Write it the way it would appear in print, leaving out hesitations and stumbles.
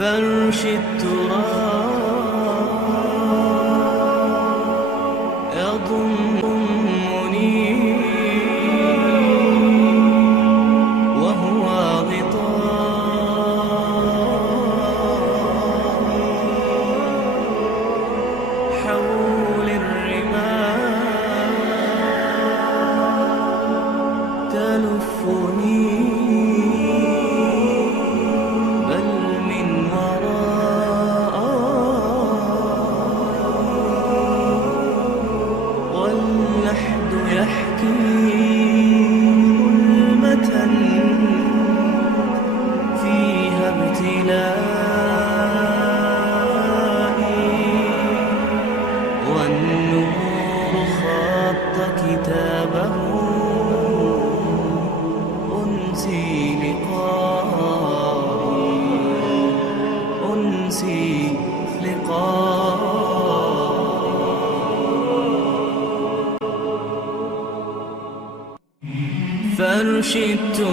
فرش التراب يضمني وهو غطاء حول الرمال تلفني واللحد يحكي ظلمة فيها ابتلائي والنور خط كتابه أنسي لقائي أنسي لقائي فرش التراب